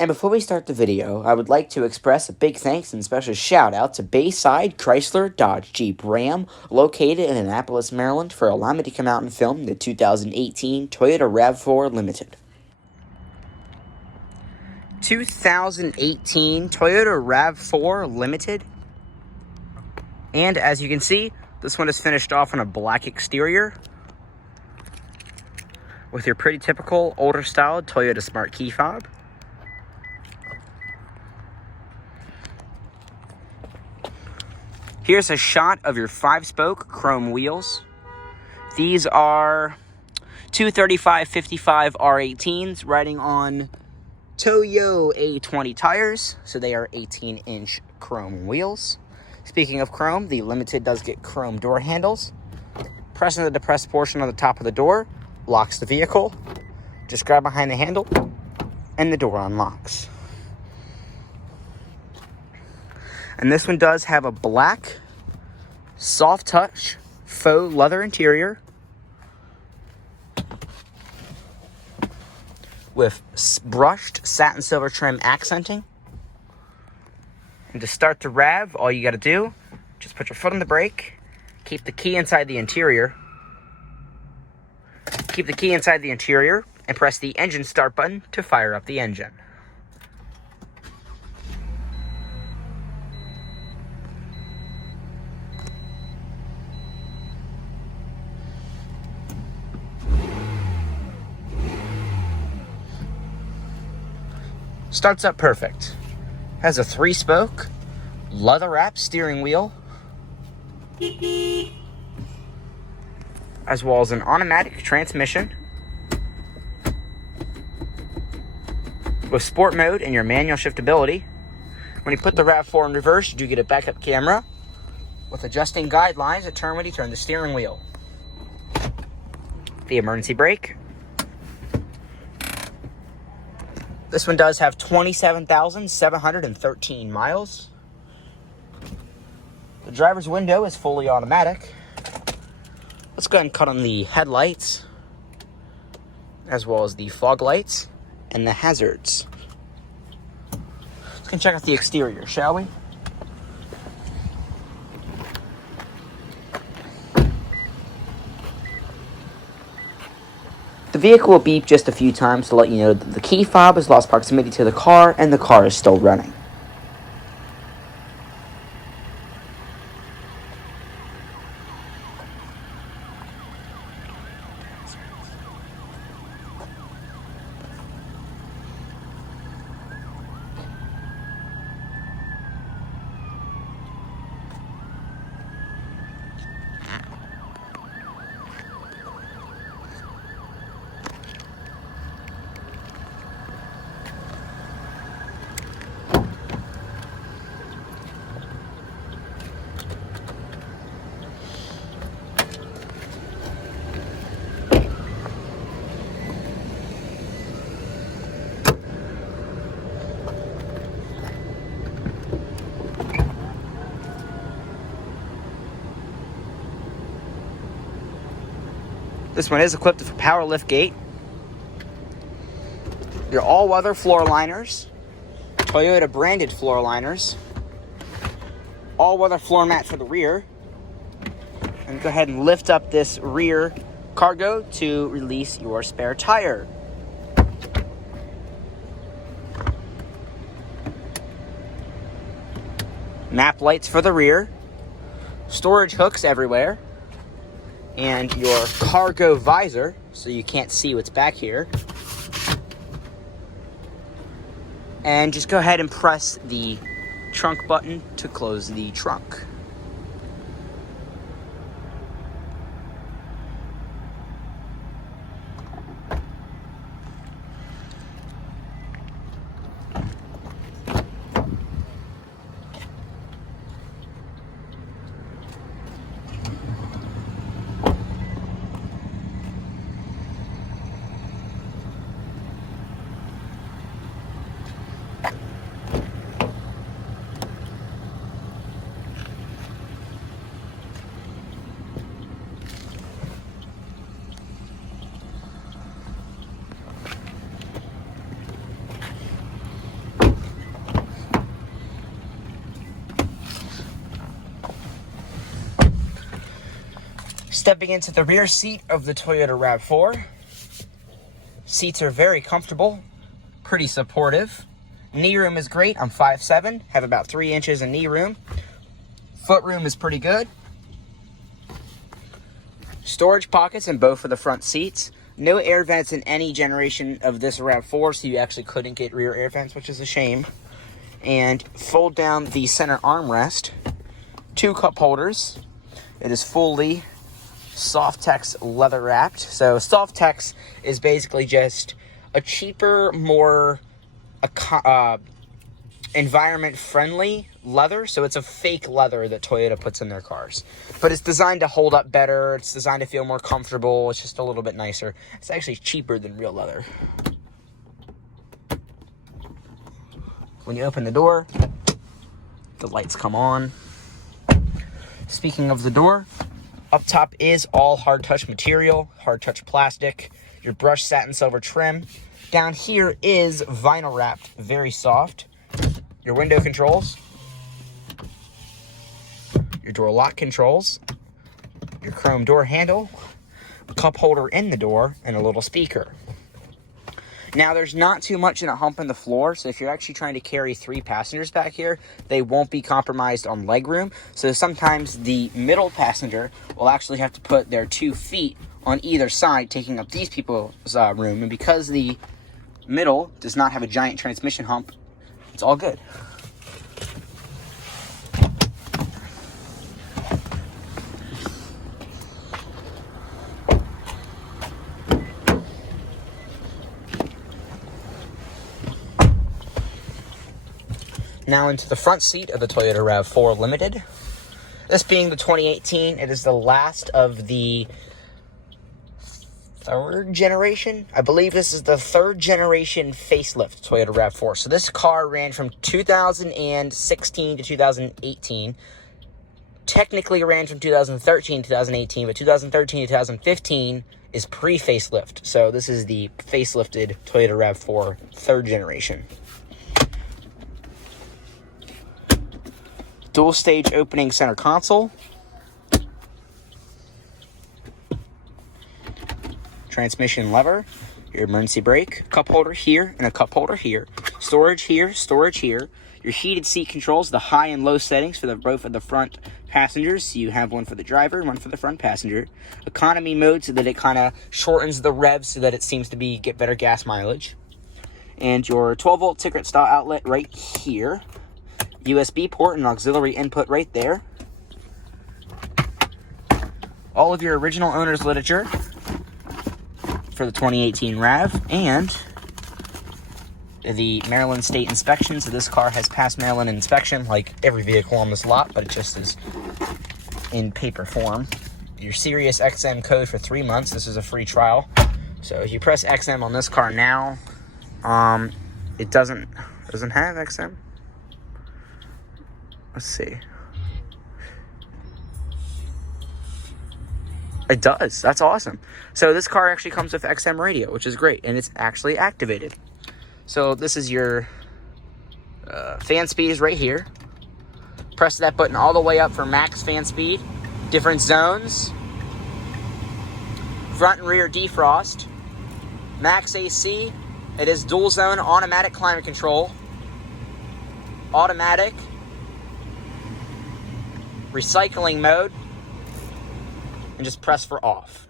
And before we start the video, I would like to express a big thanks and special shout out to Bayside, Chrysler, Dodge, Jeep, Ram, located in Annapolis, Maryland, for allowing me to come out and film the 2018 Toyota RAV4 Limited. 2018 Toyota RAV4 Limited. And as you can see, this one is finished off on a black exterior with your pretty typical older style Toyota Smart Key fob. Here's a shot of your 5-spoke chrome wheels. These are 235/55 R18s riding on Toyo A20 tires, so they are 18-inch chrome wheels. Speaking of chrome, the Limited does get chrome door handles. Pressing the depressed portion on the top of the door locks the vehicle. Just grab behind the handle and the door unlocks. And this one does have a black Soft-Tex Faux leather interior with brushed satin silver trim accenting. And to start the RAV, all you got to do, just put your foot on the brake, keep the key inside the interior, and press the engine start button to fire up the engine. Starts up perfect. Has a 3-spoke, leather-wrapped steering wheel, as well as an automatic transmission with sport mode and your manual shiftability. When you put the RAV4 in reverse, you do get a backup camera with adjusting guidelines that turn when you turn the steering wheel. The emergency brake. This one does have 27,713 miles. The driver's window is fully automatic. Let's go ahead and cut on the headlights, as well as the fog lights and the hazards. Let's go check out the exterior, shall we? The vehicle will beep just a few times to let you know that the key fob has lost proximity to the car and the car is still running. This one is equipped with a power lift gate, your all-weather floor liners, Toyota branded floor liners, all-weather floor mat for the rear, and go ahead and lift up this rear cargo to release your spare tire. Map lights for the rear, storage hooks everywhere, and your cargo visor, so you can't see what's back here. And just go ahead and press the trunk button to close the trunk. Stepping into the rear seat of the Toyota RAV4. Seats are very comfortable, pretty supportive. Knee room is great. I'm 5'7", have about 3 inches in knee room. Foot room is pretty good. Storage pockets in both of the front seats. No air vents in any generation of this RAV4, so you actually couldn't get rear air vents, which is a shame. And fold down the center armrest. 2 cup holders. It is fully Soft-Tex leather wrapped. So Soft-Tex is basically just a cheaper, more environment-friendly leather. So it's a fake leather that Toyota puts in their cars. But it's designed to hold up better. It's designed to feel more comfortable. It's just a little bit nicer. It's actually cheaper than real leather. When you open the door, the lights come on. Speaking of the door, up top is all hard touch material, hard touch plastic, your brushed satin silver trim. Down here is vinyl wrapped, very soft. Your window controls, your door lock controls, your chrome door handle, a cup holder in the door, and a little speaker. Now, there's not too much in a hump in the floor, so if you're actually trying to carry 3 passengers back here, they won't be compromised on legroom. So sometimes the middle passenger will actually have to put their 2 feet on either side, taking up these people's room. And because the middle does not have a giant transmission hump, it's all good. Now into the front seat of the Toyota RAV4 Limited. This being the 2018, it is the last of the 3rd generation. I believe this is the 3rd generation facelift Toyota RAV4. So this car ran from 2016 to 2018. Technically ran from 2013 to 2018, but 2013 to 2015 is pre-facelift. So this is the facelifted Toyota RAV4 3rd generation. Dual stage opening center console. Transmission lever. Your emergency brake. Cup holder here and a cup holder here. Storage here, storage here. Your heated seat controls, the high and low settings for both of the front passengers. So you have one for the driver and one for the front passenger. Economy mode so that it kind of shortens the revs so that it seems to get better gas mileage. And your 12-volt Tinted style outlet right here. USB port and auxiliary input right there. All of your original owner's literature for the 2018 RAV and the Maryland State inspection. So this car has passed Maryland inspection like every vehicle on this lot, but it just is in paper form. Your Sirius XM code for 3 months. This is a free trial. So if you press XM on this car now, it doesn't have XM. Let's see. It does. That's awesome. So this car actually comes with XM radio, which is great, and it's actually activated. So this is your fan speed is right here. Press that button all the way up for max fan speed. Different zones. Front and rear defrost. Max AC. It is dual zone automatic climate control. Automatic. Recycling mode, and just press for off.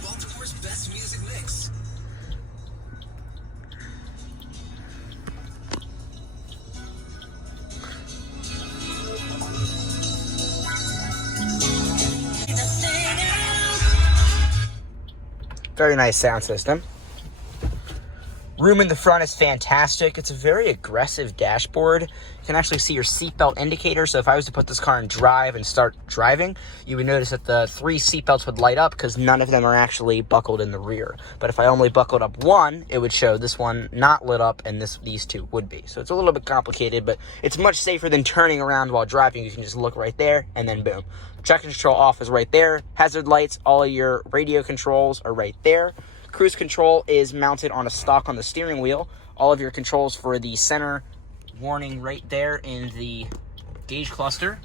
Baltimore's best music mix. Very nice sound system. Room in the front is fantastic. It's a very aggressive dashboard. You can actually see your seatbelt indicator. So if I was to put this car in drive and start driving, you would notice that the 3 seatbelts would light up because none of them are actually buckled in the rear. But if I only buckled up one, it would show this one not lit up and these 2 would be. So it's a little bit complicated, but it's much safer than turning around while driving. You can just look right there and then boom. Traction control off is right there. Hazard lights, all of your radio controls are right there. Cruise control is mounted on a stalk on the steering wheel. All of your controls for the center warning right there in the gauge cluster.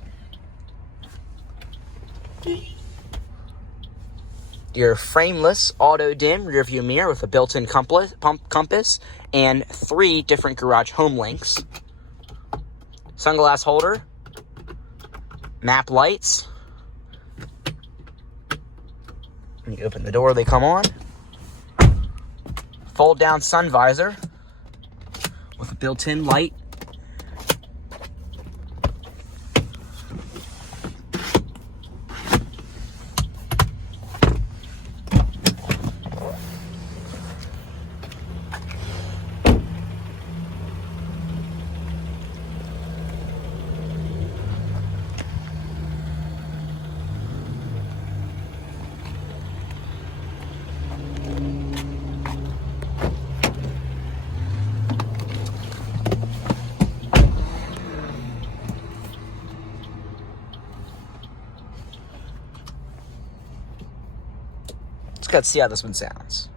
Your frameless auto dim rear view mirror with a built-in compass and 3 different garage home links. Sunglass holder, map lights. When you open the door, they come on. Fold down sun visor with a built-in light. Let's see how this one sounds.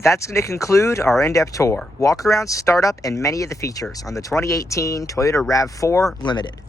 That's going to conclude our in-depth tour, walk around, startup, and many of the features on the 2018 Toyota RAV4 Limited.